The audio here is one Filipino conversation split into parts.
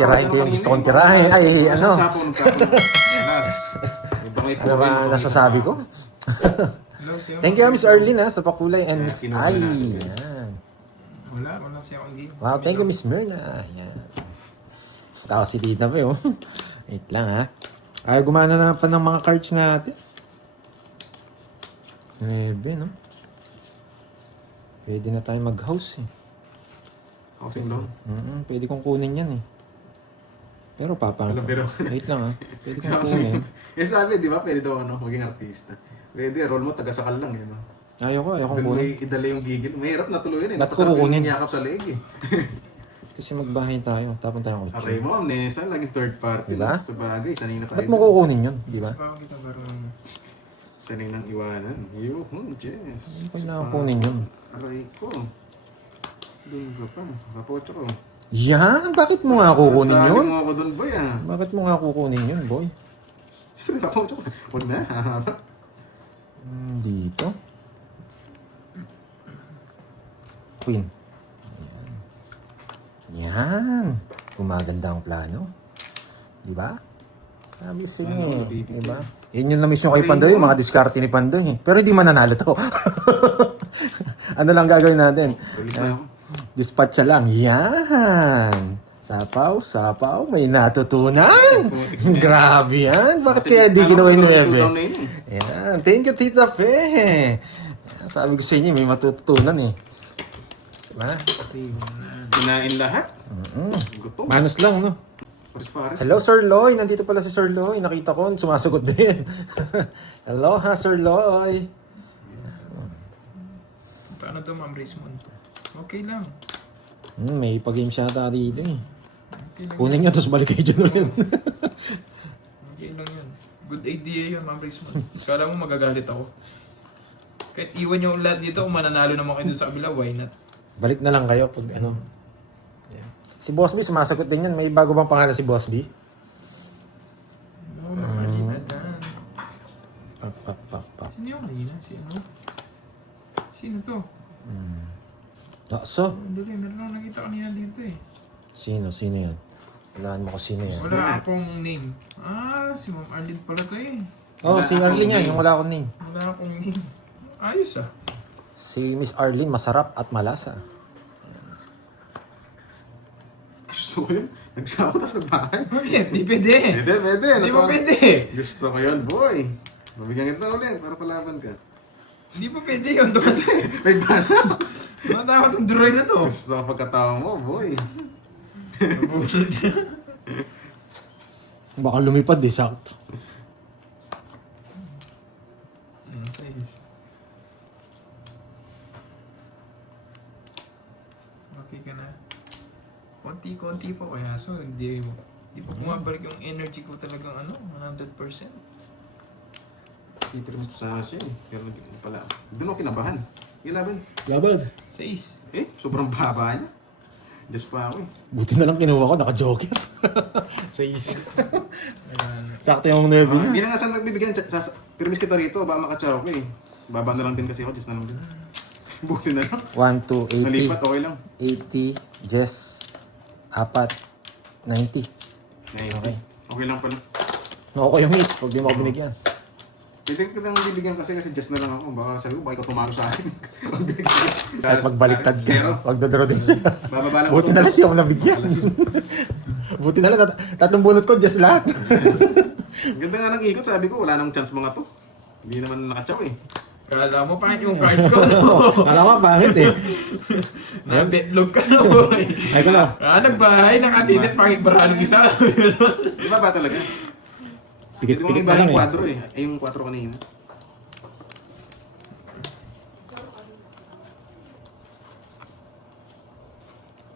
tirahin ko yung gusto kong tirahin. Ay, ano? Sapo ng tapo. Alas. Ano ba nasasabi ko? Thank you, Miss Arlene, sa pakulay, and Miss kinuha na natin, Ali. guys. Yan. Wala siya akong game. Wow, thank you, Miss Myrna. Yan. Tao si Tita pa yun. Wait lang, ha? Ay, gumana na pa ng mga cards natin. 9, no? Pwede na tayo mag-house, eh. Housing loan. Pwede kong kunin yan, eh. Pero Alam, pero- Wait lang, ha? Pwede kong kunin. Eh sabi, di ba, pwede daw maging artista. Pwede, role mo, taga-sakal lang, eh. No? Ayokong Doon mo kunin. idala yung gigil. Mahirap na tuluyan, eh. Ba't ko Napasarap kukunin? yung niyakap sa leeg, eh. Kasi magbahay tayo. Tapon tayo ng Aray kotse. mo, Nessa, laging third party. Diba? No? Sa bagay, sanay na tayo. Ba't mo kukunin yun? Di ba? Sa kita parang Sanay nang iwanan. Yuhu, Jess. Hindi ko na kunin yun. Aray ko. Doon ka pa. Kapocho ko. Yan! Bakit mo nga kukunin Dali yun? mo ako doon, boy, ah. Bakit mo nga kukunin yun, boy? Kapocho ko. Huwag na, hahaba. Dito. Queen. Yan. Gumaganda ang plano. Di ba? Sabi sige, di ba? Yun yung na-miss nyo kay Pandoy, yung mga diskarte ni Pandoy. Pero hindi mananalo to. Ano lang gagawin natin? Bilis na ako. Dispatcha lang. Yan. Sapaw, sapaw. May natutunan. Grabe yan. Bakit kaya di ginawa yung 9? Yan. Thank you, Tita Fe. Sabi ko sa inyo, may matutunan eh. Diba? Kinain lahat. Gutom. Manos lang, no? Paris-paris. Hello, Sir Loy. Nandito pala si Sir Loy. Nakita ko, sumasagot din. Hello, ha, Sir Loy. paano to, Ma'am Rismond? Okay lang. May pag-game siya ata dito eh. Okay lang. Kunin niya, tapos balik kayo dyan ulit. Okay lang yun. Good idea yun, Ma'am Rismond. Kala mo magagalit ako. Kahit iwan niyo lahat dito, kung mananalo naman kayo dun sa kabila, why not? Balik na lang kayo pag ano. Yeah. Si Boss B, sumasagot din yan. May bago bang pangalan si Boss B? No, Marlene Dan. Pap. Sino yung kanina? Sino to? So, Dali, meron akong nakita kanina dito eh. sino yan? Walaan mo ko sino yan. Wala akong name. Si Ma'am Arlene pala to eh. Oh, si Arlene yan, yung wala akong name. Wala akong name. Ayos ah. Si Miss Arlene, masarap at malasa. Gusto ko yun. Nagsama tapos nagbahay. Bakit? Di pwede. Pwede. Di ba pwede? Gusto ko yun, boy. Mabigyan kita ulit para palaban ka. Di ba pwede yun? May bala. Matama itong drawing na to. Gusto ko pagkatawa mo, boy. Baka lumipad eh, sakto. Size. Okay ka na. Konti-konti pa kaya so hindi pa bumabalik yung energy ko talagang 100%. Ipin mo sa siya eh. Pero pala. Doon ako kinabahan. Ilaban. Labad. 6. Sobrang baba niya. Just pa ako eh. Buti na lang kinuha ko, naka-joker. 6. Sakto yung 9 na. Hindi na nga saan nagbibigyan. Pirmis kita rito. Baka makatsaw ko eh. Baba na lang din kasi ako. Just na lang din. Buti na lang. 1, 2, 80. Nalipat, okay lang. 80, Jess, 4, 90. Okay. Okay lang pala. Naku ko yung hits pag di mo ako binigyan. Pwede ko kitang bibigyan kasi just na lang ako. Baka sabi ko, baka ikaw tumalo sa akin. Kahit magbaliktad Zero. ka, magdodro din siya. Bababa lang Buti ako. na lang hindi ako nabigyan. Buti na lang, tatlong bunot ko, just lahat. Ang ganda nga ng ikot, sabi ko, wala nang chance mga to. Hindi naman nakatsaw eh. Kala mo pangit yung cards ko, no? Alam mo, pangit eh. Na-betlog ka na, boy. Ay ko na. Nagbahay, nakatinet, pangit baralong isa. Di ba ba talaga? Pwede mo Pikit-pikit iba pa yung lang eh. 4 eh. Ay yung 4 kanina.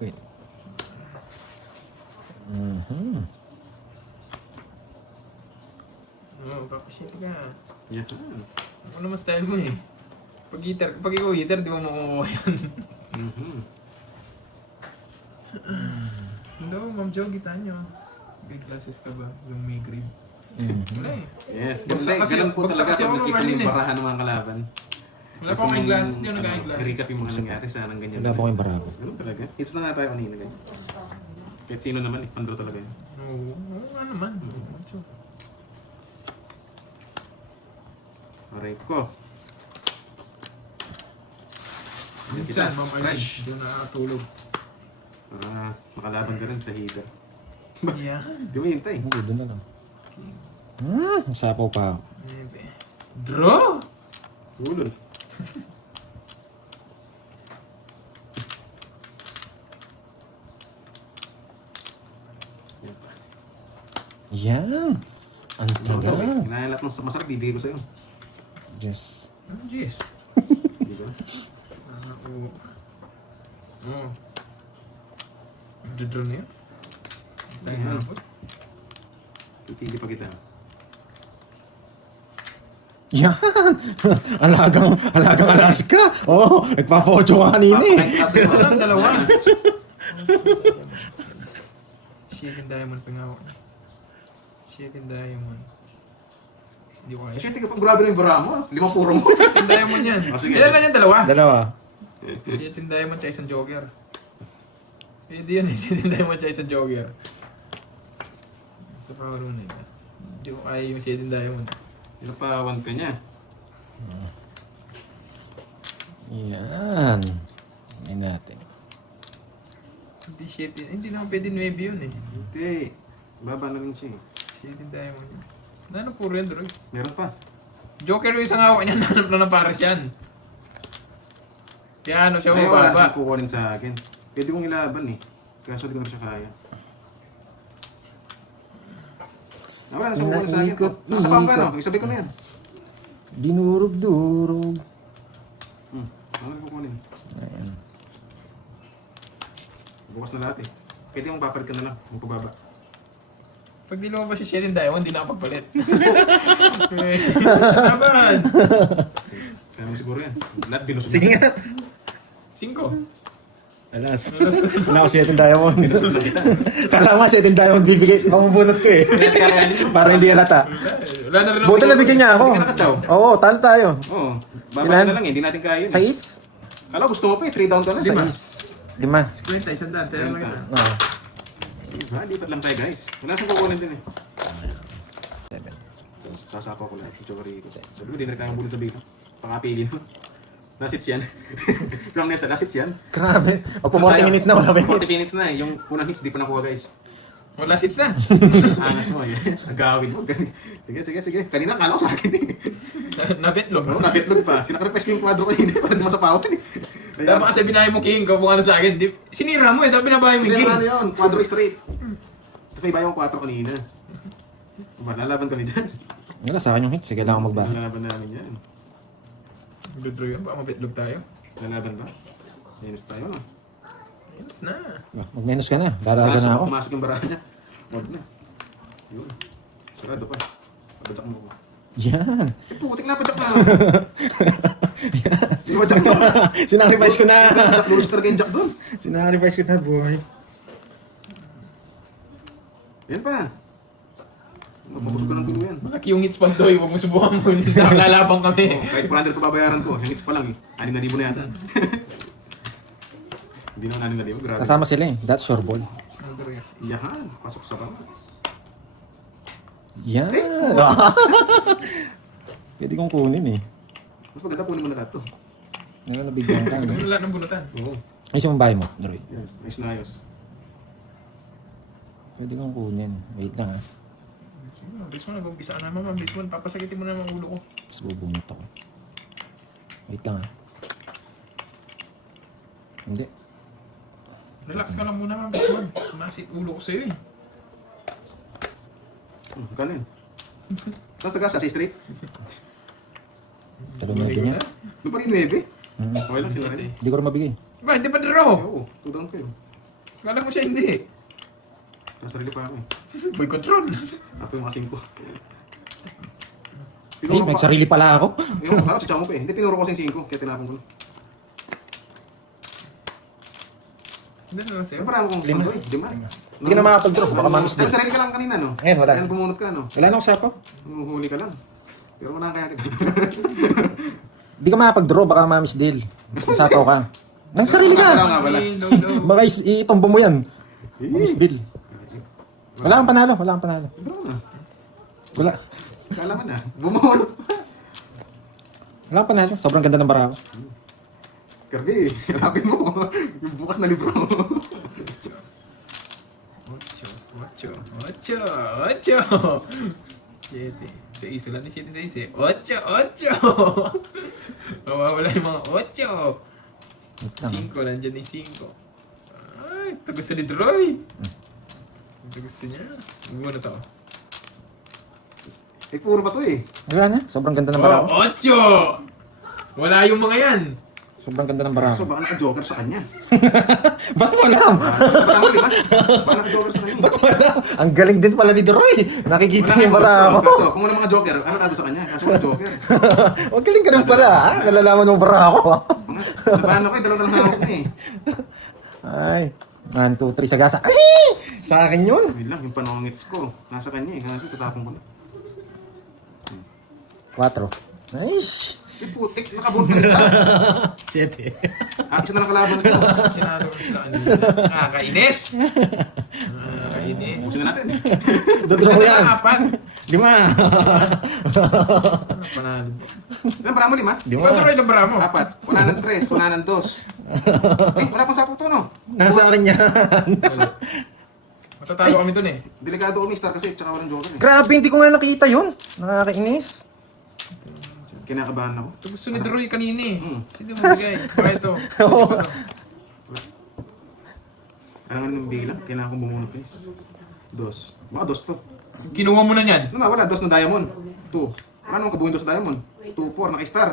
Wait. Papashit ka. Yan. Ako naman style mo eh. Pag ikaw hitter, di mo makukuha yan. Hello, Ma'am Jo, kita nyo. Grade classes ka ba? Yung may grade. Wala eh. Yes. Bagsak kasi- Ganun po bagsak talaga kasi pag ako nakita Marlene yung eh. barahan ng mga kalaban. Wala pa akong glasses, di ako nag-eyeglasses. I-recap yung mga nangyari sa nang ganyan. Wala pa akong barako. Ganun talaga. Hits na nga tayo kanina guys. Kahit sino naman eh, pandro talaga yun. Oo, nga naman. Aray ko. Minsan, Ma'am Arlene, Fresh. doon nakakatulog. Para makalaban ka rin sa heater. Yeah. Di mo hintay. Hindi, doon na lang. Sapaw pa ako. Draw! Ulol. Yan pa. Yan. Ang tagal. Inahalat ng masarap, bibigay ko sa'yo. Yes. Oh, jeez. Di ba? Oo. Oo. Nagdodraw na yan. Tayo Ayan. na po. Pipili pa kita. Yan. Alagang Alaska. Oo, nagpa-photo ka kanina eh. Ito lang, dalawa. Shaken diamond pa nga ako. Shaken diamond. Hindi ko kaya. Shit, grabe na yung bara mo. 5 puro mo. Shaken diamond yan. Oh, sige. Ilan lang yan, dalawa? Dalawa. Shaken diamond tsaka isang jogger. Pwede yan eh, shaken diamond tsaka isang jogger. Ito pa ako na yun. Hindi ko kaya yung shaken diamond. Pinapawan ka niya. Yan. Yan natin. Hindi shaken, hindi naman pwede 9 yun eh. Hindi. Baba na rin siya eh. Shaken diamond yun. Ano puro yan, Droy? Meron pa. Joker yung isang hawak niya, nanap na ng pares yan. Kaya ano siya Ay, wala mababa. siyang kukunin sa akin. Pwede kong ilaban eh. Kaso di ko na siya kaya. Ah, wala siyang kukunin sa akin. Naikot, Sasapang ka ikot. no? Isabi ko na yan. Dinurog-durog. Ano kukunin? Ayan. Bukas na lahat eh. Pwede kong papalit ka na lang. Yung pababa. Pag di lumabas si Shaden Diamond, hindi nakapagpalit. Laban! Kaya mo siguro yan. Lahat binusog. Sige nga. 5. Alas. Alas. Wala ko siya diamond. Binusog lang kita. Kala nga siya diamond bibigay. Mamubunot ko eh. Para hindi halata. Wala na rin ako. Buti nabigyan niya ako. Hindi ka nakataw. Oo, talo tayo. Oo. Baba Ilan? na lang eh. Hindi natin kaya yun. eh. 6? Kala gusto mo pa eh. 3 down ka na. 6. 5. Kwenta, isang daan. Tayo lang ito. Oo. Ha, lipat lang tayo guys. Wala siyang kukunin din eh. Sasapa ko lang. Chokari ko. Sabi ko, di na kayang bulot sa bigla. Pangapili mo. Last hits yan. From Nessa, last hits yan. Grabe. Pag 40 minutes na, wala 40 minutes. minutes na eh. Yung unang hits, di pa nakuha guys. Wala seats na. Angas mo eh. Agawin mo. Sige. Kanina kala ko sa akin eh. Nabitlog. Oo, nabitlog pa. Sinakrepress ko yung quadro kanina para di masapawan eh. Tama kasi binahay mo king, kung ano sa akin. Sinira mo eh, tapos binabahay mo yung Hindi king. ano yun, quadro straight. Tapos may bayang 4 kanina. Malalaban kami dyan. Wala sa akin yung hits. Sige lang ako magbahay. Malalaban namin yan. Dudro yan, baka mabitlog tayo. Lalaban ba? Minus tayo no? Yes na. Mag-minus ka na. Daraga na ako. Pumasok yung baraha niya. Huwag na. Yun. Sarado pa. Pabadyak mo ko. Yan. Eh, putik na, padyak na. Hindi padyak mo. Sinarifice ko na. Padyak, lulus talaga yung jack doon. Sinarifice ko na, boy. Yan pa. Mapapusok ka ng tulo yan. Malaki yung hits pa doy, huwag mo subukan mo. Lalabang kami. Oh, kahit 400 ko babayaran ko, hangits pa lang eh. 6,000 na yata. Hindi naman 6,000, grabe. Kasama sila eh. That's your ball. Yahan, pasok sa baba. Yan. Pwede kong kunin eh. Mas maganda kunin mo na lahat to. Ngayon nabigyan ka. no? Wala ng bunutan. Oo. Ayos yung bahay mo, Droy. Yan, ayos na ayos. Pwede kong kunin. Wait lang ha. Sige, mabilis mo, nag-umpisa ka naman, mabilis mo, papasakitin mo na ang ulo ko. Tapos bubunot ako. Wait lang ha. Hindi. Relax ka lang muna, mabilis mo. Sumasit ulo ko sa'yo eh. Kanin. Saan sa gas? Sa street? Talo na din yan. Doon pa rin 9. Mhm. Okay lang sila rin. Hindi ko rin mabigay. Diba, hindi pa draw. Oo, 2 down kayo. Kala mo siya hindi. Nasarili pa ako eh. Boy control. Ako yung mga 5. Ay, may sarili pala ako. Yung akala, chichaw mo pa eh. Hindi, pinuro ko sa 5, kaya tinapon ko. Hindi na lang sa'yo. Yung parang kong 5. 5. Hindi ka na makapag-draw. Baka mamis din. Sarili ka lang kanina, no? Ayan, wala. Ayan, bumunot ka, no? Wala na ako sapaw. Huli ka lang. Pero wala kaya kita. Hindi ka makapag-draw. Baka mamis deal. Sapaw ka. Nang sarili Wala ka. nga pala. Low. Baka itombo mo yan. Bonus deal. Wala kang panalo, wala kang panalo. Bro na. Wala. Kala mo na. Bumulot pa. Wala kang panalo. Sobrang ganda ng bara ko. Kirby, hanapin mo. Yung bukas na libro. Ocho. 7. 6. Wala ni 7, 6 eh. 8. Mawawala yung mga 8. 5. Nandyan yung 5. Ay, ito gusto ni Droy. Ito gusto niya. Huwag mo na to. Eh, puro ba to eh? Wala na. Sobrang ganda ng bara ko. 8. Wala yung mga yan. Sobrang ganda ng bara So, ko. baka naka-joker sa kanya. Ba't mo alam? Baka mo, di ba? Baka naka-joker sa kanya. Ba't mo alam? Ang galing din pala ni Droy. Nakikita Wala niya yung bara ko. Kaso, kung wala mga joker, ano tado sa kanya? Kaso wala joker. Ang galing ka rin pala, ha? Nalalaman ng bara ko. Nabahan ako eh, dalawang hawak na eh. Ay. 1, 2, 3, sagasa. Ay! Sa akin yun. Yun lang, yung panongits ko. Nasa kanya eh. Kaso tatapon ko na. 4. Nice. Eh, putik, nakabot na isa. 7. Isa na lang kalaban ko. Sinalo ko sila kanina. Nakakainis. Nakakainis. Ubusin na natin. Dudro ko yan. 4. 5. Panalo. Ilan bara mo, 5? Di Ikaw ba? sa ilang bara mo? 4. Wala ng 3, wala ng 2. Eh, wala pa sa puto, no? Nasa akin yan. Matatalo kami dun eh. Delikado ko, mister, kasi tsaka walang joker eh. Grabe, hindi ko nga nakita yun. Nakakainis. Kinakabahan ako. Ito gusto ni Droy kanina eh. Hmm. Sino mo bigay? Bakit ito? Oo. Ano nga nang bilang? Kailangan kong bumunot, please. 2. Mga 2 to. Kinuha mo na yan. Ano nga, wala. 2 na diamond. 2. Wala namang kabuhin 2 sa diamond. 2-4, naka-star.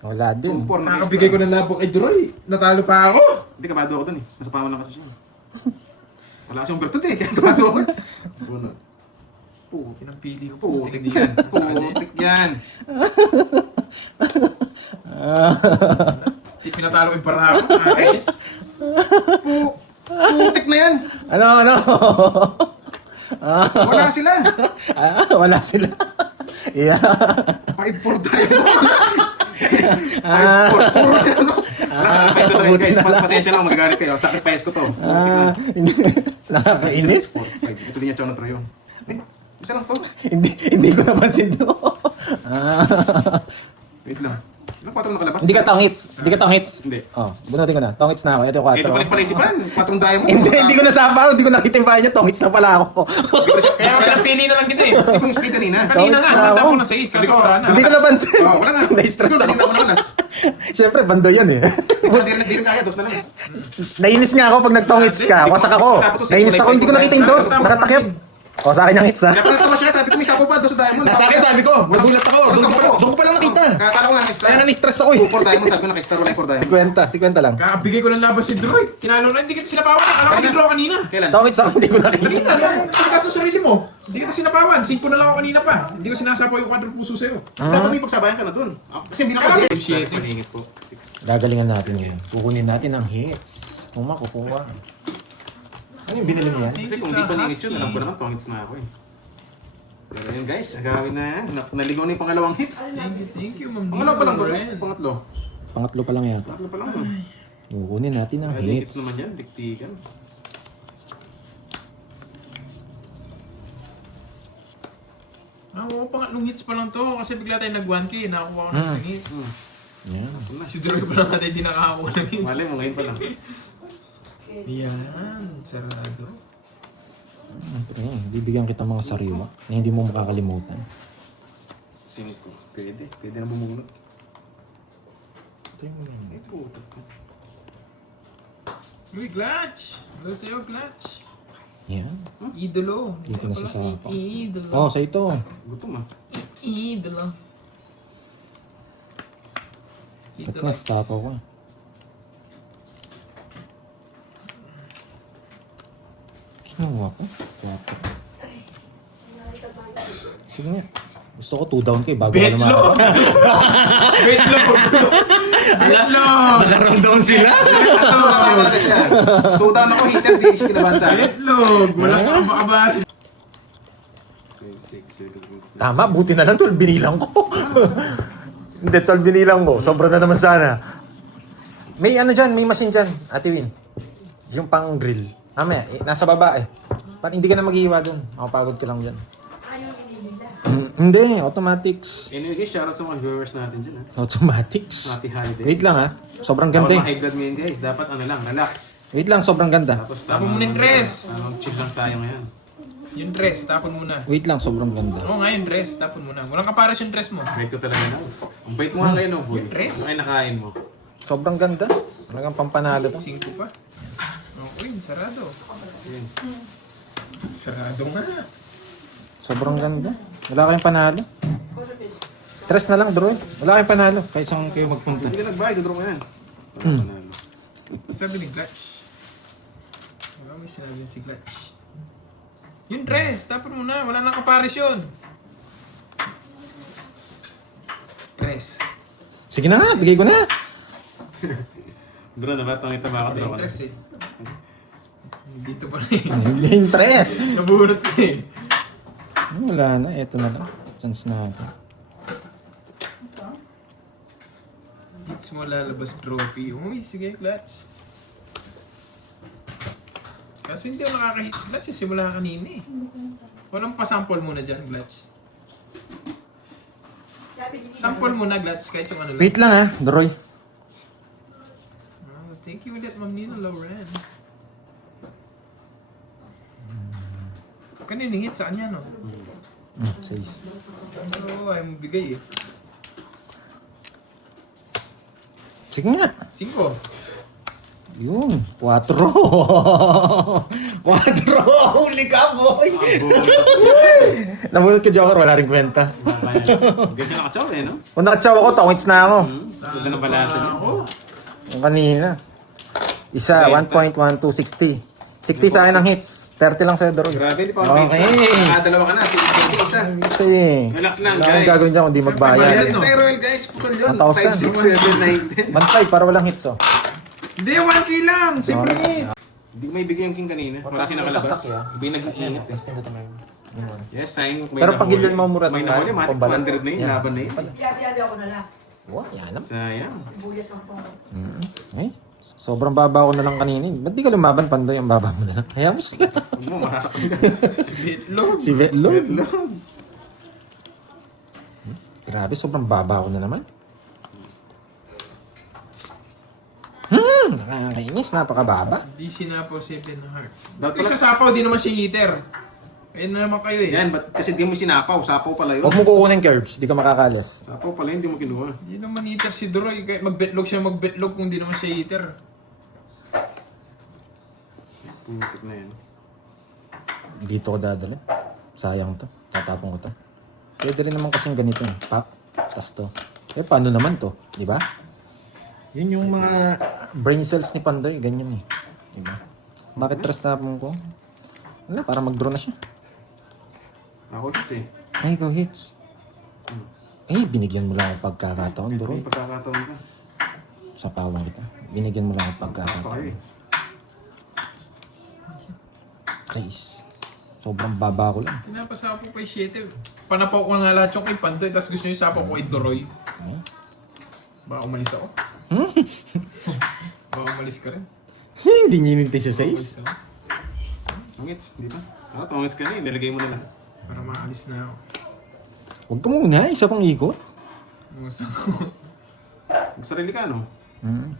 Wala din. 2-4, naka-star. Nakakabigay ko ng labo kay Droy. Natalo pa ako. Hindi, kabado ako dun eh. Nasa paman lang kasi siya. Wala siyang bertud eh, kaya kabado ako. Bunot. Pinampili ko. Putik yan. Putik yan. Pinatalo ko yung para ako. Nakakainis. Putik na yan. Ano? Wala sila. Wala sila. Yeah. 5-4 tayo. 5-4. Puro yan. Sacrifice ko to eh, guys. Pasensya lang, magagalit kayo. Sacrifice ko to. Nakakainis. 4-5. Ito din yung chow na troyo. Eh, isa lang to. Hindi ko napansin to. Wait lang. Ilang 4 nakalabas? Hindi ka tongits. Hindi ka tongits. Hindi. Oh, bunutin ko na. Tongits na ako. Ito yung 4. Ito pa rin pala isipan. 4 diamond. Hindi ko nasapaw. Hindi ko nakita yung bahay niya. Tongits na pala ako. Kaya pinapili na lang kita eh. Kasi kung speed kanina. Kanina nga, Tawag natapon na na sa is. Sabi Kaso ko, wala na. Hindi ko napansin. Oh, wala na. Na-stress Siguro, ako. hindi na ako nakalas. Siyempre, bando yan eh. Hindi rin kaya, 2 na lang. Nainis nga ako pag nagtongits ka. Wasak ako. Nainis ako. Hindi ko nakita yung dos. Nakatakip. O, sa akin yung hits ha. Kaya pala naman siya, sabi ko may sapo pa 2 sa diamond. Nasa akin sabi ko. Nagulat ako. Doon ko pala nakita. Kaya ko nga naka-star. Kaya nga ni-stress ako eh. 4 diamond, sabi ko naka-star, wala yung 4 diamond. 50 lang. Kakabigay ko ng laban si Droy. Tinalo na, hindi kita sinapawan. Akala ko ni Droy kanina. Kailan? Tongits ako. Hindi ko nakita. Kanina, nakakas ng sarili mo. Hindi kita sinapawan. 5 na lang ako kanina pa. Hindi ko sinasapaw yung 4 puso sa'yo. Dapat may pagsabayan ka na dun. Kasi hindi Kaya naka-jet. may shit. Maningit po. 6. Gagalingan natin yun. Kukunin natin ang hits. Kung makukuha. Ano yung binili mo yan? Kasi kung hindi pa ningit yun, alam ko naman tongits na ako eh. Pero yun guys, gagawin na yan. Naligaw na yung pangalawang hits. Thank you, Ma'am. Pangalawa pa lang doon. Ren. Pangatlo. Pangatlo pa lang yata. Pangatlo pa lang doon. Kukunin natin ang Kaya hits. hits naman yan, diktikan. Oo, pangatlong hits pa lang to. Kasi bigla tayo nag 1K. Nakakuha ko ng isang hits. Yan. Si Droy pa lang natin hindi nakakakuha ng hits. Malay mo, ngayon pa lang. Yan, sarado. Bibigyan kita mga sariwa na hindi mo makakalimutan. 5. Pwede. Pwede na bumunot. Ito yung Eh, puto. Uy, Clutch! Hello sa'yo, Clutch. Yan. Idolo. Hindi ko nasasapa. Idolo. Oh, sa ito. Gutom ah. Idolo. Ba't nasasapa ko? Kinuha ko? 4. Sige nga. Gusto ko 2 down kayo bago ka naman. Betlog! Betlog! Nakaround down sila. Ito, talaga siya. Slow down ako, hitter, di siya kinabahan sa akin. Betlog! Wala ka makabasa. 5, 6, 7, 8. Tama, buti na lang 12 binilang ko. Hindi, 12 binilang ko. Sobra na naman sana. May ano dyan, may machine dyan, Ate Win. Yung pang grill. Mamaya, nasa baba eh. Hindi ka na maghihiwa doon. Makapagod ka lang dyan. Hindi, automatics. Anyway guys, shoutout sa mga viewers natin dyan ha. Automatics. Happy holiday. Wait lang ha. Sobrang Bawal ganda eh. ma-high blood ngayon guys. Dapat ano lang, relax. Wait lang, sobrang ganda. Tapos Tapon mo na yung dress. Chill lang tayo ngayon. Yung dress, tapon muna. Wait lang, sobrang ganda. Oo nga yung dress, tapon muna. Walang kapares yung dress mo. Bait ko talaga na. Ang bait mo nga ngayon, oh boy. Dress? Ano kayo nakain mo? Sobrang ganda. Talagang pampanalo to. 5 pa. Okay, sarado. Ayun. Sarado nga. Sobrang ganda. Wala kayong panalo. Tres na lang, Droy. Wala kayong panalo. Kahit saan kayo magpunta. Hindi ka nagbayad, draw mo yan. Sabi ni Clutch. Wala may sinabi yan si Clutch. Yung dress, tapon mo na. Wala nang kapares yun. Dress. Sige na nga, bigay ko na. Draw na ba? Tangita ba ako? Draw Yung ka na. dress eh. Dito pa rin. Yung tres. Nabunot na eh. Wala na, eto na lang. Chance natin. Hits mo lalabas trophy. Uy, sige, Clutch. Kaso hindi ako nakaka-hits, Clutch. Simula kanina eh. Walang pa-sample muna dyan, Clutch. Sample muna, Clutch, kahit yung ano lang. Wait lang ha, Droy. Oh, thank you ulit, Ma'am Nina Lauren. Kanina hit sa kanya, no? Says. Oo, ayaw mo bigay eh. Sige nga. 5. Yun, 4. 4! Huli ka, boy! Nabunod ka, Joker. Wala rin kwenta. Hindi siya nakachaw eh, no? Kung nakatsaw ako, tawits na ako. Ganda ng balasa niya. Ako. Yung kanina. Isa, 1.1260. 60 sa akin ang hits. 30 lang sa'yo, Droy. Grabe, di pa ako Okay. Nakadalawa ka na. Sige, isa. Isa eh. Relax lang, Wala akong guys. gagawin dyan kung di magbayad. Bayad, no? Tayo royal guys, putol yun. 1,000. 5, 6, 7, 9, 10. Bantay, para walang hits, oh. Hindi, 1K lang. Simple hit. Hindi ko may bigay yung king kanina. Wala siya nakalabas. Iba yung nag-iingat. Yes, sayang. May Pero pag nahuli. gilyan mo mura May ng nahuli, matik pambalat. 200 na yun. Yan. Laban na yun. Yati-yati ako na lang. Wow, yan ah. Sayang. Sibuyas ang pong. Ay, sobrang baba ko na lang kanina. Ba't di ka lumaban, Pandoy? Ang baba mo na lang. Hayaan mo sila. Huwag mo, masasaktan ka. Si Bitlog. Si Vetlog. Lang. Grabe, sobrang baba ko na naman. Nakakainis, napakababa. Di sinapaw 7 na heart. Dapat Kasi pala- sa sapaw, di naman siya hitter. Ayun na naman kayo eh. Yan, kasi di mo sinapaw. Sapaw pala yun. Huwag mo kukunin curves, di ka makakalis. Sapaw pala yun, di mo kinuha. Di naman hitter si Droy. Kahit mag-betlog siya mag-betlog kung di naman siya hitter. Pumitik na yan. Dito ko dadala. Sayang to. Tatapon ko to. Pwede rin naman kasing ganito. Pak. Tas to. Eh, paano naman to? Di ba? Yun yung mga brain cells ni Pandoy. Ganyan eh. Di ba? Bakit trust tapon ko? Wala, para mag-draw na siya. Ako hits eh. Ay, go hits. Eh, binigyan mo lang ako pagkakataon, Duro. May pagkakataon ka. Sa pawang kita. Binigyan mo lang ako Taas pa kayo pagkakataon. eh. Guys, sobrang baba ko lang. Pinapasapaw kay 7. Panapaw ko nga lahat yung kay Pantoy. Tapos gusto niyo sapaw ko kay Doroy. Eh? Baka umalis ako. Baka umalis ka rin. Hindi niya inintay sa Umalis 6. ako. Tongits, di ba? Ah, tongits ka na eh. Nilagay mo na lang. Para maalis na ako. Huwag ka muna, isa pang ikot. Gusto ko. Magsarili ka, no? Hmm.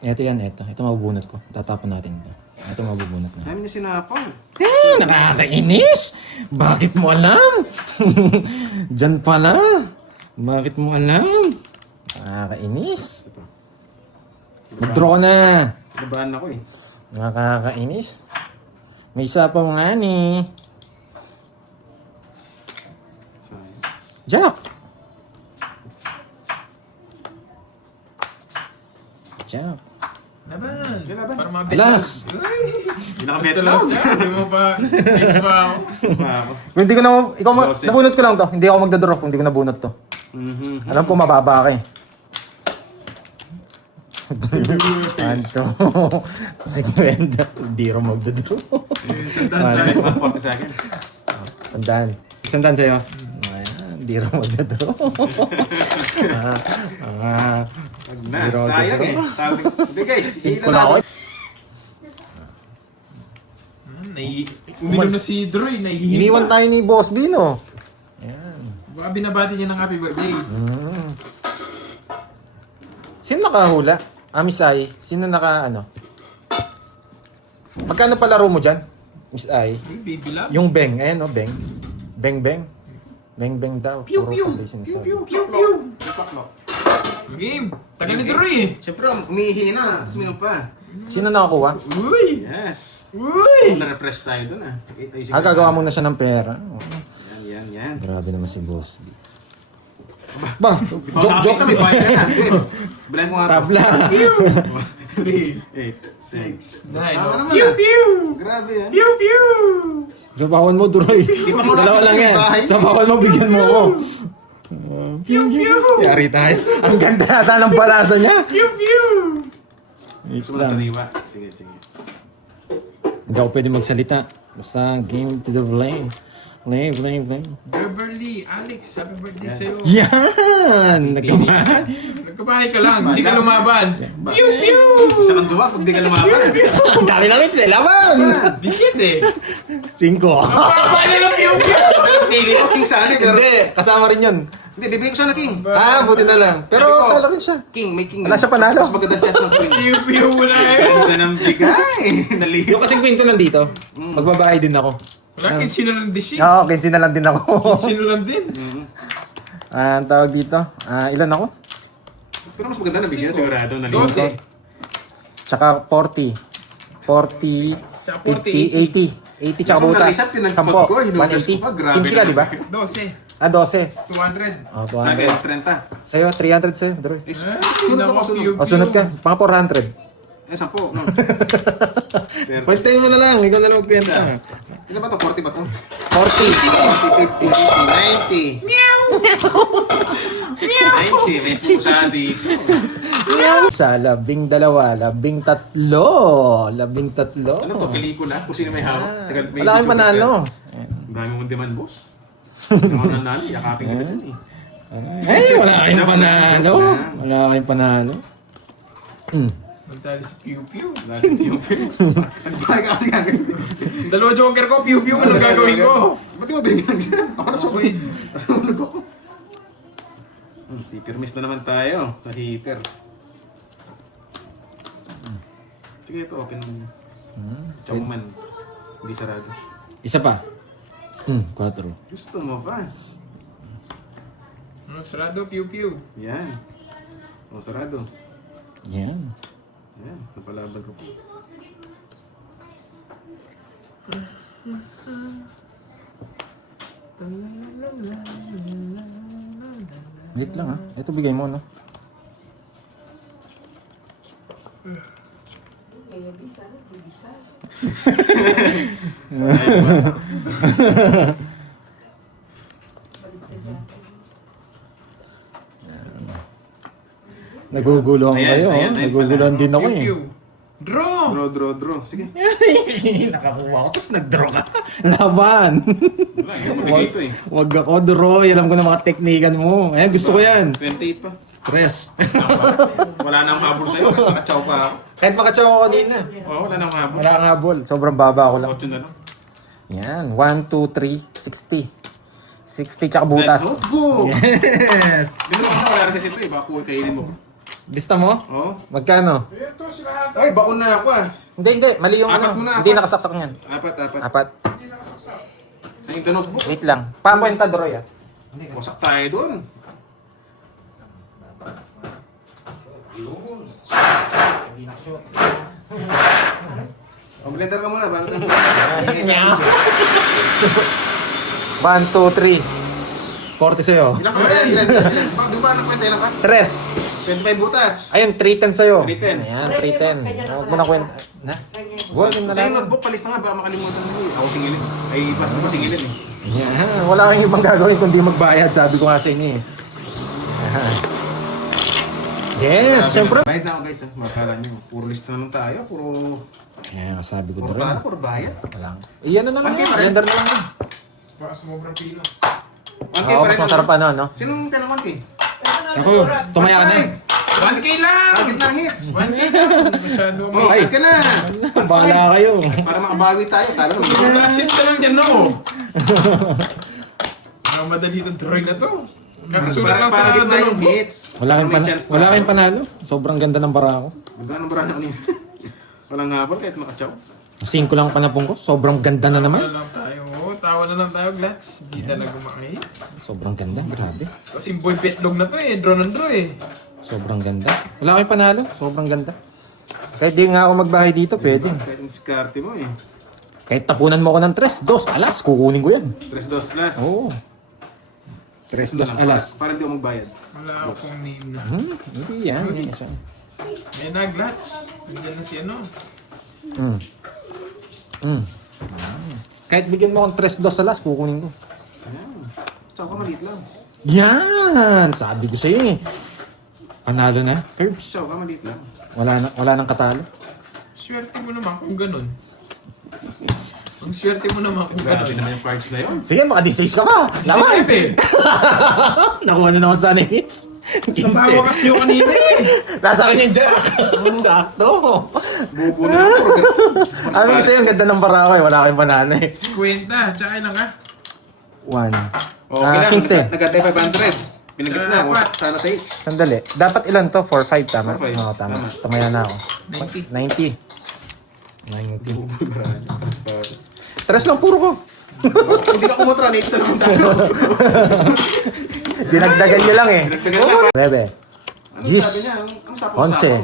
Ito yan, ito. Ito mabubunot ko. Tatapon natin ito. Ito mabubunot na. Dami niya sinapaw. Nakakainis! Bakit mo alam? Diyan pala. Bakit mo alam? Nakakainis. Ito. Mag-draw ka na. Labahan ako eh. Nakakainis. May isa pa nga ni. Sayang. Jack! Jack. Laban. Okay, laban. Para mabit. Alas! Hindi nakabet Basta lang. lang siya. Hindi mo pa. 6 pa ako. Ako. Kung hindi ko na, ikaw, Dose. nabunot ko lang to. Hindi ako magdadrop kung hindi ko nabunot to. Alam ko mababa ka eh. Anto. Sige, wenda. Hindi rin magdadrop. Sandaan sa akin. 140 sa akin. Sandaan. Sandaan sa'yo. Ayan, hindi rin magdadrop. Wag na, Zero, sayang zero. eh. Tawag. Hindi guys, Cinco na ako. Uminom na si Droy, nahihipa. Iniwan tayo ni Boss Bino. Ayan. Baka binabati niya ng happy birthday. Sino nakahula? Miss Ai. Sino ano? Magkano palaro mo dyan? Miss Ai? Uy, baby love. Yung Beng. Ayan o, Beng. Beng, Beng. Beng, Beng daw. Pew, Puro pew. pala yung sinasabi. Pew, pew. Paklok. Game. Tagal ni Droy eh. Siyempre, umiihi na. Tapos minum pa. Sino nakakuha? Uy! Yes. Uy! Na-refresh tayo dun ah. Gagawa muna siya ng pera. Yan. Grabe naman si Boss. Ba, joke Kami, bayad ka na. Bilang ko nga ito. Tabla. 8, 6. Nine. Tama naman Pew, ah. pew! Grabe yan. Pew, pew! Sabawan mo, Duroy. pa mo Dalawa natin lang yung yan. bahay. Sabawan mo, bigyan mo ako. Pew, pew! Yari tayo. Ang ganda yata ng balasa niya. Pew, pew! Gusto mo na sariwa. Sige. Hindi ako pwede magsalita. Basta game to the flame. Flame. Beverly, Alex, happy birthday sa'yo. Yan! Nagkaman. Nagkabahay ka lang, hindi ka lumaban. Pew, pew! Isa kang duwa kung di ka lumaban. Ang dami namin sila, laban! Di shit eh. 5. Paano lang pew, pew! Pili ko, King Sally. Pero Hindi, kasama rin yun. hindi, bibigyan ko sana King. Buti na lang. Pero Sabi ko, talo rin siya. King, may King. Wala siya panalo. Mas maganda chest ng Queen. Pew, pew wala eh. Ganda ng bigay. Naligo. Yung kasing kwento nandito, magbabahay din ako. Wala, kinsino lang di shit. Oo, 15 na lang din ako. Kinsino lang din. Ang tawag dito, ilan ako? Pero mas maganda na bigyan sigurado. Naligo. 12. Tsaka 40. 40, Tsaka 50, 80. 80 tsaka Gusto mo butas. na-reset, tinagpag ko, hinugas ko pa, grabe 15 ka, di ba? 12. 12. 200. Oh, Sa akin, 200. 30. Sa'yo, 300 sa'yo, Droy. Eh, Eh, sunod sino ako, ko, sunod. pew, O, sunod ka. Pang 400. 10. No. Pwede mo na lang. Ikaw na lang magkwenta. Ilan ba to? 40 ba to? 40. 50, 90. 90, may pusa dito. Sa 12, 13. 13. Ano to, pelikula? Kung sino may hawak? Tagal- may Wala kang video panalo. Ang dami mong demand, boss. Hindi ako nanalo, yakapin kita dyan eh. Wala kayong panalo. Wala kayong panalo. Magtali si Pew Pew. Nasa Pew Pew. Ang bagay ka kasi gagawin. Dalawa joker ko, Pew Pew. Anong gagawin ko? Ba't di mo binigyan siya? Ako na Okay. nasunog ako. Pipirmis na naman tayo sa heater. Sige, ito open mo. Chowman. Hindi sarado. Isa pa. 4. Gusto mo pa? Ano, sarado, Pew Pew. Yan. O, sarado. Yan. Yan, napalaban ko po. Wait lang ha. Ito bigay mo, no? Kaya bisa, bisa. Naguguluhan Ayan, kayo. ayan, ayan Naguguluhan din ako Pew eh. Pew. Draw! Draw. Sige. Nakakuha ko, tapos nag-draw ka. Laban. Wala, hindi mo bigay ito eh. Wag ako, Droy. Alam ko na mga teknikan mo. Ayan, gusto ko yan. 28 pa. Tres. Wala nang habol sa'yo. Nakachaw pa ako. Kahit makatsaw ako kanina. Oo, wala nang habol. Wala kang habol. Sobrang baba ako lang. 8 na lang. Yan. 1, 2, 3, 60. 60 tsaka butas. Notebook! Yes! Di mo naman wala rin kasi ito eh. Baka kuha kainin mo. Lista mo? Oo. Magkano? Ito, sila. Ay, bakon na ako ah. Hindi. Mali yung Apat ano. muna, Hindi apat. nakasaksak yan. 4. Apat. Sa yung notebook. Wait lang. Pakwenta, Droy ah. Wasak tayo doon. Blender ka muna, bakit ang... 1, 2, 3. 40 sa'yo. Ilan ka ba yan? Ilan? Di ba nagkwenta ilan ka? Tres. 25 butas. Ayun, 310 sa'yo. 310. Ayan, 310. Huwag mo na kwenta. Na? Huwag mo na Sa yung lang. notebook, palis na nga, baka makalimutan mo eh. Ako singilin. Ay, basta pa singilin eh. Yan. Wala kang ibang gagawin kundi magbayad. Sabi ko nga sa inyo eh. Ayan. Yes, syempre. Bayad na ako guys. Makala nyo. Puro list na lang tayo. Puro... Kaya sabi ko Puro doon. talo, puro bayad. Wala. Iyan na lang Pangkay yan. pa rin. Blender na lang yan. Baka sumobra pino. 1K Oo, pa mas rin, masarap ano? ano, no? Sinong tanong 1K? Ako, tumaya ka na eh. 1K lang! Target na ang hits. 1K lang! Masyado Oh, may... ka na. Bahala kayo. Para makabawi tayo. Talo na. Mga assist ka lang yan, no? Madali itong drawing na to. Kakasulat lang sa Para gitna yung dalawang hits. Wala kayong, May chance wala tayo. kayong panalo. Sobrang ganda ng bara ko. Magkano ba na kanina? Walang nga kahit makachaw. 5 lang ang panapong ko. Sobrang ganda na Tawa naman. na lang tayo. Tawa na lang tayo, Glats. Hindi talaga makahits. Sobrang ganda. Grabe. Kasi boy petlog na to eh. Draw ng draw eh. Sobrang ganda. Wala kayong panalo. Sobrang ganda. Kahit di nga ako magbahay dito, pwede. Kahit yung diskarte mo eh. Kahit tapunan mo ako ng 3-2, alas, kukunin ko yan. 3-2 plus. Oo. 3-2 alas. Para hindi ako magbayad. Wala akong name na. Hindi yan. Hindi siya. Yan na, Glats. Nandiyan na si ano. Mm. Mm. Kahit bigyan mo akong 3-2 alas, kukunin ko. Ayan. Chow ka maliit lang. Yan! Sabi ko sa'yo eh. Panalo na. Curbs. Chow ka maliit lang. Wala nang katalo. Swerte mo naman kung ganun. Ang swerte mo naman kung Grabe ganun. naman yung cards na yun. Sige, baka D6 ka pa. Laman! Sige, Nakuha na naman sana yung hits. Sa bawa kasi yung kanina eh. Nasa akin yung jack. Sakto. Bubo na lang. Sabi ko sa'yo, ang ganda ng bara ko eh. Wala kayong banana eh. Kwenta, tsaka ilang ka? 1. Okay lang. 15. Nag-atay 500. Pinagit na ako. Sana sa 8. Sandali. Dapat ilan to? 4-5 tama? 4-5. Oo, tama. Tama. Tumaya na ako. 90. 90. Tres lang puro ko. Hindi ka kumontra. Next na naman tayo. Dinagdagan nyo lang eh. Pinagtagal na. 9. Ano Gis. sabi niya? Anong sapaw-sapaw?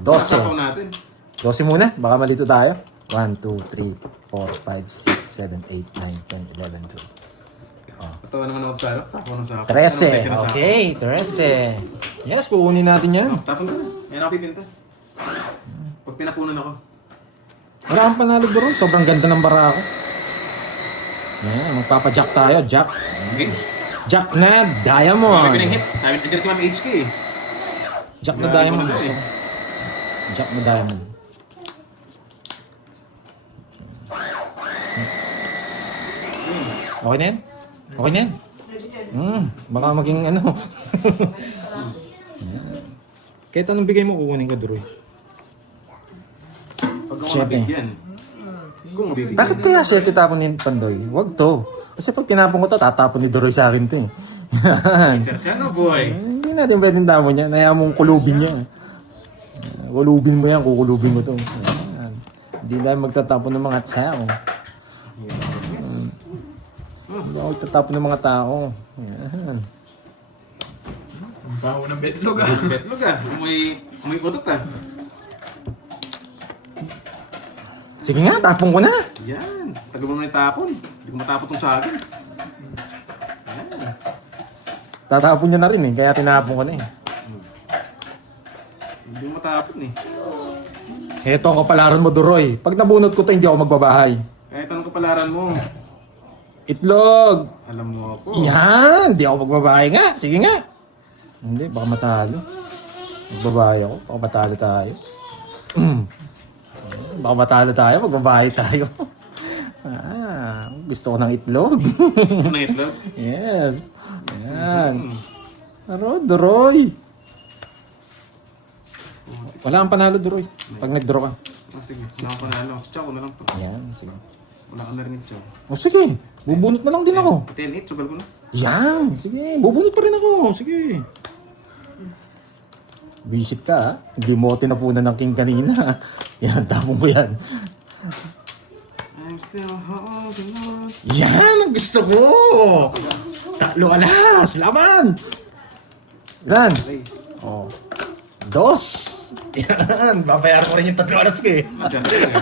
11. 12. Sapaw natin. 12 muna. Baka malito tayo. 1, 2, 3, 4, 5, 6, 7, 8, 9, 10, 11, 12. Patawa naman ako sa harap. Sapaw na sapaw. 13. Okay, 13. Yes, kukunin natin yan. Tapon na. Yan ako pipinta. Pag pinapunan ako. Wala kang panalo bro. Sobrang ganda ng bara ako. Yan, magpapa-jack tayo. Jack. Okay. Jack na Sabi ko ng diamond. hits. Sabi na dyan si Ma'am HK eh. Jack na Grabe diamond. mo na eh. Jack na diamond. Okay na yan? Okay na yan? Baka maging ano. Kahit anong bigay mo, kukunin ko, Droy. Pag ako Shit, nabigyan. Kung mabibigyan. Bakit kaya 7 tapon ni Pandoy? Wag to. Kasi pag tinapon ko to, tatapon ni Droy sa akin to eh. Yan. Ano boy? Hindi natin pwedeng tapon niya. Naya mong kulubin niya. Kulubin mo yan, kukulubin mo to. Yan. Hindi tayo magtatapon ng mga tao. Yes. Hindi ako magtatapon ng mga tao. Yan. Ang baho ng betlog ah. Betlog ah. May utot ah. Sige nga, tapon ko na. Yan. Tagal mo na yung tapon. Hindi ko matapon tong sa akin. Yan. Tatapon niya na rin eh, kaya tinapon ko na eh. Hindi ko matapon eh. Heto ang kapalaran mo, Duroy. Pag nabunot ko to, hindi ako magbabahay. Kahit anong kapalaran mo. Itlog! Alam mo ako. Yan! Hindi ako magbabahay nga. Sige nga. Hindi, baka matalo. Magbabahay ako. Baka matalo tayo. Baka matalo tayo. Magbabahay tayo. Gusto ko ng itlog. Gusto na itlog? Yes. Yan. Pero, Duroy. Wala kang panalo, Duroy. Pag nag-draw ka. Ah, sige. Wala akong panalo. Chow ko na lang to. Yan, sige. Wala ka narinig chow. O sige, bubunot na lang din ako. 10-8. Sugal ko na. Yan, sige, bubunot pa rin ako. Sige. Visit ka, ha? Hindi mo ako tinapunan ng king kanina. Yan, tapon mo yan. I'm still holding on. Yan, ang gusto ko! Tatlo alas, laban! Yan. Race. Oh. Dos. Yan, babayaran ko rin yung tatlo alas ko eh. Masyan talaga.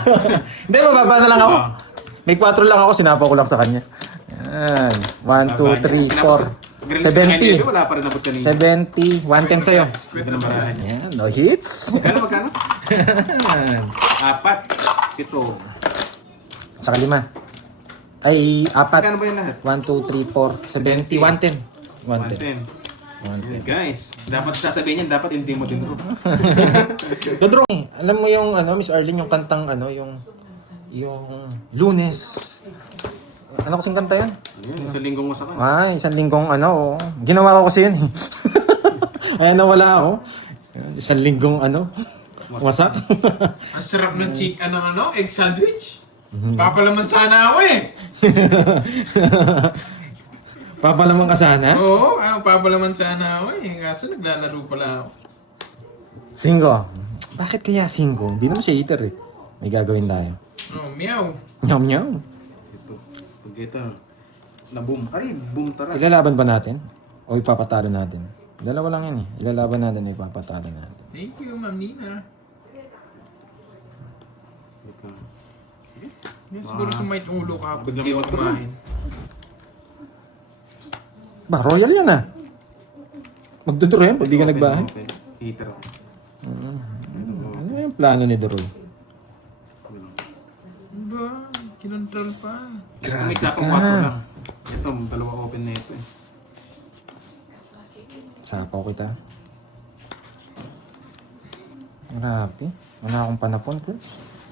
Hindi, mababa na lang ako. May 4 lang ako, sinapa ko lang sa kanya. Yan. 1, 2, 3, 4. Ganun 70. wala pa rin abot kanina. 70. 110 sa'yo. Ganda ng barahan. Yan, no hits. Magkano? Yan. 4. 7. Saka 5. Ay, 4. Magkano ba yung lahat? 1, 2, 3, 4. 70. 110. 110. 110. Guys, dapat sasabihin yan, dapat hindi mo din bro. Dodro, alam mo yung Miss Arlene, yung kantang yung Lunes. Ano kasing kanta yun? Yun, isang linggong wasakan. Isang linggong oh. Ginawa ko kasi yun eh. Ay, nawala ako. Isang linggong ano? Wasak. Ang sarap ng egg sandwich. Papalaman sana ako eh. Papalaman ka sana? Oo, papalaman sana ako eh. Kaso naglalaro pala ako. Singgo. Bakit kaya singgo? Hindi naman siya eater eh. May gagawin tayo. Oh, meow. Nyam nyam. Ito. Pag ito, na boom. Ay, boom tara. Ilalaban ba natin? O ipapatalo natin? Dalawa lang yan eh. Ilalaban natin o ipapatalo natin. Thank you, Ma'am Nina. Ito. Yan siguro sa may ulo ka. Biglang Hindi ako matro. kumain. Ba, royal yan ah. Magduduro yan pag di ka nagbahan. Open. Heater ako. Ano yung plano ni Doroy? Ba, kinontrol pa. May sapang 4 lang. Ito, dalawa open na ito eh. Sapaw kita. Grabe. Wala akong panapon ko.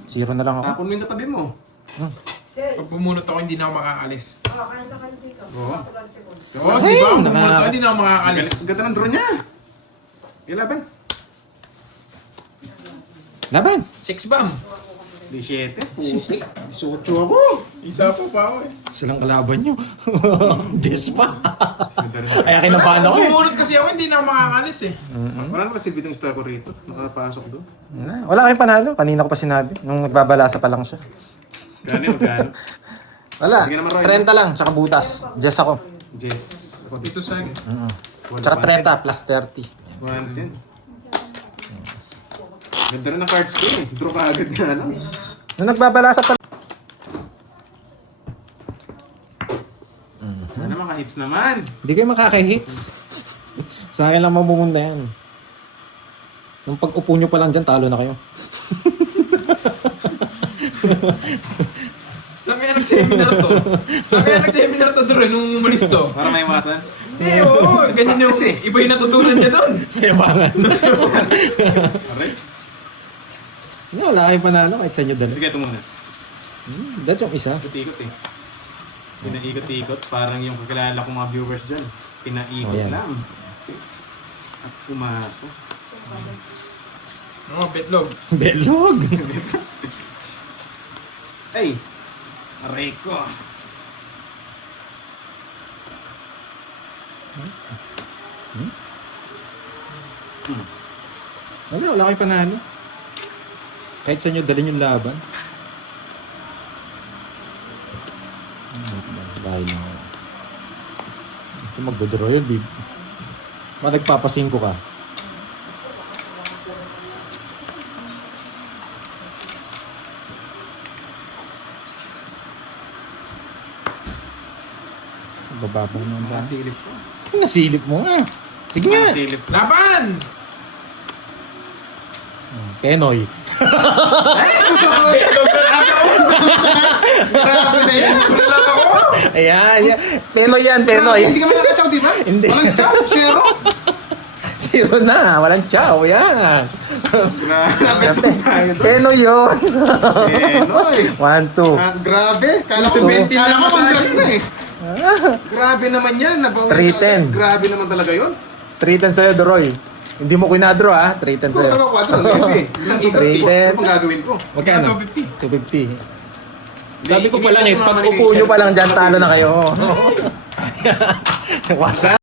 Zero na lang ako. Tapon mo yung katabi mo. Pag pumunot ako, hindi na ako makakalis. Kaya na kayo dito. Oo. Oo, di ba? Pag pumunot ako, hindi na ako makakalis. Ang ganda ng drone niya. Ilaban. Laban! 6 bomb. 17. Putik. 18 ako. Isa pa ako eh. Silang kalaban nyo. Des pa. Ganda rin. Kaya kinabahan ako eh. Pumunot kasi ako, hindi na ako makakalis eh. Wala naman silbi ng star ko rito. Nakapasok doon. Wala kayong panalo. Kanina ko pa sinabi. Nung nagbabalasa pa lang siya. Gano'n, magkano? Wala. Sige naman, Roy. 30 lang. Tsaka butas. Jess ako. Jess. Ako Dito sa akin. Tsaka 30 plus 30. 110. Ganda rin ang cards ko eh. Draw ka agad nga lang. Nung nagbabalasa pa Sana maka-hits naman. Hindi kayo makaka-hits. Sa akin lang mamumunda yan. Nung pag-upo nyo pa lang dyan, talo na kayo. Saan kaya nag-seminar to? Saan kaya nag-seminar to doon nung umalis to? Para may iwasan. Hindi, oo. Ganyan yung iba yung natutunan niya doon. Yabangan. Alright. Wala kayong panalo kahit sa inyo dala. Sige, ito muna. That's yung isa. Ikot-ikot eh. Pinaikot-ikot. Parang yung kakilala kong mga viewers dyan. Pinaikot Oh, yan. lang. At umasa. Oo, betlog. Belog. Ay! Aray ko. Wala kayong panalo. Kahit sa inyo dalhin yung laban. Dahil na. Ito magdodoro yun, babe. Nagpapasingko ka. Bababang mo ba? Nakasilip ko. Nasilip mo nga. Sige nga. Nakasilip ko. Laban! Kenoy. Grabe na yan. Ayan, yan. Penoy yan, Penoy. Hindi kami nakachow, di ba? Hindi. Walang chow, zero. Zero na. Walang chow. Yan. Grabe tayo doon. Penoy yun. Penoy. 1, 2. Grabe. Kala ko, 17 kala lang ko sa congrats akin. na eh. Grabe naman yan. Nabawi 310. Grabe naman talaga yun. 3-10 sa'yo, Doroy. Hindi mo kinadro, ha? 3-10 Ito sa'yo. talaga 4. Grabe. Isang ikot. Rated. Ano pang gagawin ko? Magkano? 250. 250. Sabi ko pa lang eh, pag upo nyo pa lang dyan, talo na kayo. Wasa.